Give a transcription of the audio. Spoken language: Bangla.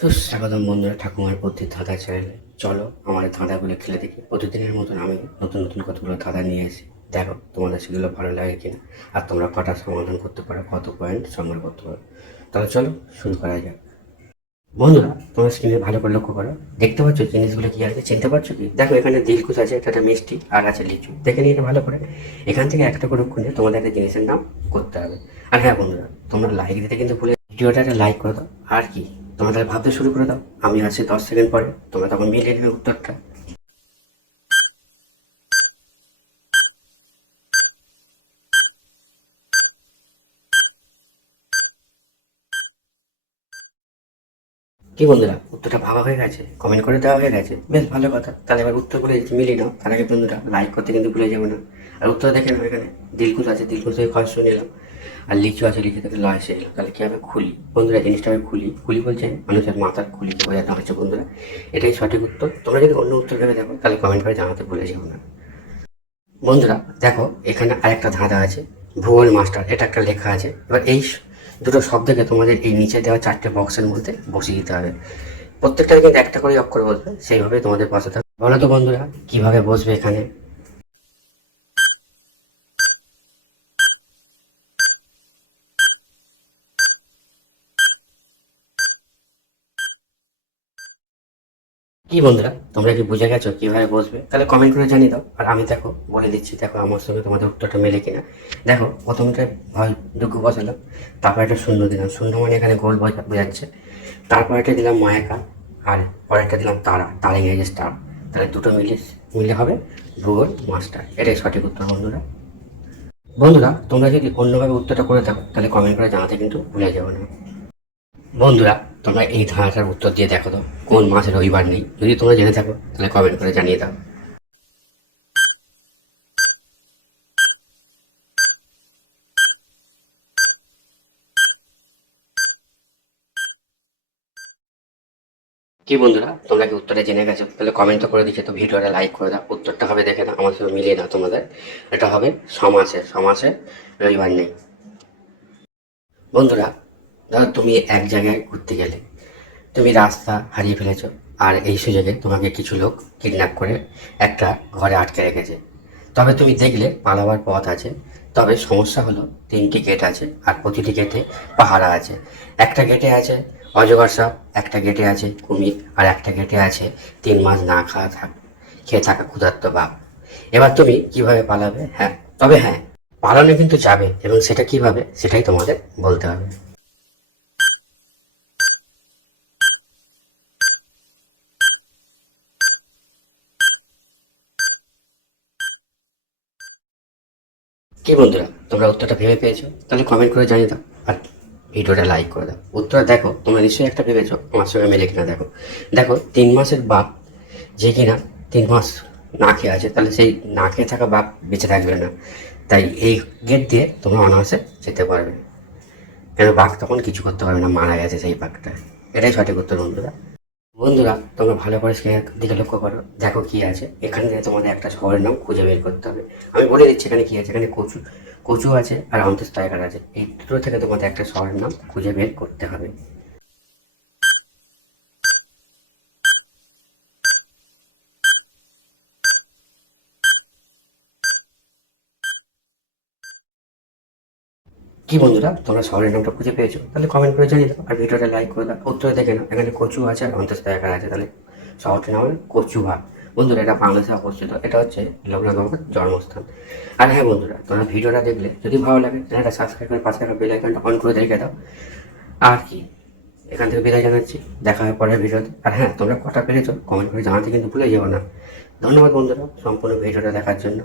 সুস্বাগতম বন্ধুরা ঠাকুমার বুদ্ধি ধাঁধা চ্যানেলে। চলো আমাদের ধাঁধাগুলো খেলে দেখি। প্রতিদিনের মতন আমি নতুন নতুন কতগুলো ধাঁধা নিয়ে এসেছি। দেখো তোমাদের সেগুলো ভালো লাগে কিনা, আর তোমরা কটা সমাধান করতে পারো, কত পয়েন্ট সংগ্রহ করতে পারো। তাহলে চলো শুরু করা যাক। বন্ধুরা তোমরা স্ক্রিনে ভালো করে লক্ষ্য করো, দেখতে পাচ্ছ জিনিসগুলো কি আছে, চিনতে পারছো কি? দেখো এখানে দিলকুশ আছে, একটা মিষ্টি, আর আছে লিচু। দেখে নিয়ে ভালো করে, এখান থেকে একটা করে খুঁজে তোমাদের একটা জিনিসের নাম করতে হবে। আর হ্যাঁ বন্ধুরা, তোমরা লাইক দিতে কিন্তু ভুলে ভিডিওটা একটা লাইক করে দাও। আর কি, তোমরা তাহলে ভাবতে শুরু করে দাও। আমি আসছি 10 সেকেন্ড পরে, তোমরা তখন মিলিয়ে নেবে উত্তরটা। কি বন্ধুরা, উত্তরটা ভাবা হয়ে গেছে, কমেন্ট করে দেওয়া হয়ে গেছে, বেশ ভালো কথা। তাহলে এবার উত্তরগুলো মিলিয়ে নাও। তার আগে বন্ধুরা লাইক করতে কিন্তু ভুলে যাবে না। আর উত্তর দেখে নাও, এখানে দিলকুশ আছে, দিলকুশ থেকে খরচ নিলাম, আর লিচু আছে, লিচু থেকে লয় সে এলো। তাহলে কি হবে? খুলি। বন্ধুরা জিনিসটা হবে খুলি। খুলি বলছেন মানুষের মাথার খুলিকে বোঝানো হয়েছে বন্ধুরা। এটাই সঠিক উত্তর। তোমরা যদি অন্য উত্তর ভেবে দেখো তাহলে কমেন্ট করে জানাতে ভুলে যাবো না। বন্ধুরা দেখো এখানে আরেকটা ধাঁধা আছে, ভূগোল মাস্টার, এটা একটা লেখা আছে। এবার এই দুটো শব্দকে তোমাদের এই নিচে দেওয়া 4টে বক্সের মধ্যে বসিয়ে দিতে হবে। প্রত্যেকটা কিন্তু একটা করে অক্ষর বসবে, সেইভাবে তোমাদের বসাতে হবে। বলো তো বন্ধুরা কিভাবে বসবে এখানে? কি বন্ধুরা, তোমরা কি বুঝে গেছো কিভাবে বসবে? তাহলে কমেন্ট করে জানিয়ে দাও। আর আমি দেখো বলে দিচ্ছি, দেখো আমার সঙ্গে তোমাদের উত্তরটা মেলে কিনা। দেখো প্রথমটা ভয় যোগ্য বসালাম, তারপর একটা শূন্য দিলাম, শূন্য মানে এখানে গোল বোঝাচ্ছে। তারপর একটা দিলাম মায়াকা, আর পরেরটা দিলাম তারা, তারা ইংরেজি স্টার। তাহলে দুটো মিলে মিলে হবে ভূগোল মাস্টার। এটাই সঠিক উত্তর বন্ধুরা। বন্ধুরা তোমরা যদি অন্যভাবে উত্তরটা করে থাকো তাহলে কমেন্ট করে জানাতে কিন্তু ভুলে যাবে না। বন্ধুরা তোমরা এই ধাঁধাটার উত্তর দিয়ে দেখো তো কোন মাস রবিবার নেই। যদি তোমরা জেনে থাকো তাহলে কমেন্ট করে জানিয়ে দাও। কি বন্ধুরা, তোমরা কি উত্তরটা জেনে গেছো? তাহলে কমেন্ট তো করে দিচ্ছ, তো ভিডিওটা লাইক করে দাও। উত্তরটা হবে দেখে না, আমার সাথে মিলিয়ে দাও তোমাদের। এটা হবে সমাসে, সমাসে রবিবার নেই। বন্ধুরা ধরো তুমি এক জায়গায় ঘুরতে গেলে, তুমি রাস্তা হারিয়ে ফেলেছো, আর এই সুযোগে তোমাকে কিছু লোক কিডন্যাপ করে একটা ঘরে আটকে রেখেছে। তবে তুমি দেখলে পালাবার পথ আছে। তবে সমস্যা হলো 3টি গেট আছে, আর প্রতিটি গেটে পাহারা আছে। একটা গেটে আছে অজগর সাপ, একটা গেটে আছে কুমির, আর একটা গেটে আছে 3 মাস না খেয়ে থাকা ক্ষুধার্ত বাঘ। এবার তুমি কিভাবে পালাবে? হ্যাঁ, তবে হ্যাঁ, পালানো কিন্তু যাবে, এবং সেটা কিভাবে সেটাই তোমাদের বলতে হবে। কি বন্ধুরা, তোমরা উত্তরটা ভেবে পেয়েছো? তাহলে কমেন্ট করে জানিয়ে দাও। আর ভিডিওটা লাইক করে দাও। উত্তর দেখো তোমরা নিশ্চয়ই একটা ভেবেছো, আমার সঙ্গে মেলে কিনা দেখো। দেখো 3 মাসের বাঘ যে কিনা 3 মাস না খেয়ে আছে, তাহলে সেই না খেয়ে থাকা বাঘ বেঁচে থাকবে না। তাই এই গেট দিয়ে তোমরা অনায়াসে যেতে পারবে, কেন বাঘ তখন কিছু করতে পারবে না, মারা গেছে সেই বাঘটা। এটাই সঠিক উত্তর বন্ধুরা। বন্ধুরা তোমরা ভালো করে স্ক্রিনের দিকে লক্ষ্য করো, দেখো কি আছে এখানে থেকে। তোমাদের একটা শহরের নাম খুঁজে বের করতে হবে। আমি বলে দিচ্ছি এখানে কি আছে। এখানে কচু, কচু আছে, আর অন্তঃস্থায়কার আছে। এই দুটো থেকে তোমাদের একটা শহরের নাম খুঁজে বের করতে হবে। কি বন্ধুরা, তোমরা শহরের নামটা খুঁজে পেয়েছো? তাহলে কমেন্ট করে জানিয়ে দাও, আর ভিডিওটা লাইক করে দাও। উত্তরে দেখে নাও, এখানে কচু আছে আর অন্তঃস্থায়কার আছে। তাহলে শহরটির নাম হবে কচুয়া। বন্ধুরা এটা বাংলাদেশে অবস্থিত, এটা হচ্ছে লোকনাথ বাবুর জন্মস্থান। আর হ্যাঁ বন্ধুরা, তোমরা ভিডিওটা দেখলে যদি ভালো লাগে চ্যানেলটা সাবস্ক্রাইব করে পাশে থাকা বেল আইকনটা অন করে রেখে দাও। আর কি, এখান থেকে বিদায় জানাচ্ছি, দেখা হয় পরের ভিডিওতে। আর হ্যাঁ, তোমরা কটা পেরেছো কমেন্ট করে জানাতে কিন্তু ভুলে যেও না। ধন্যবাদ বন্ধুরা সম্পূর্ণ ভিডিওটা দেখার জন্য।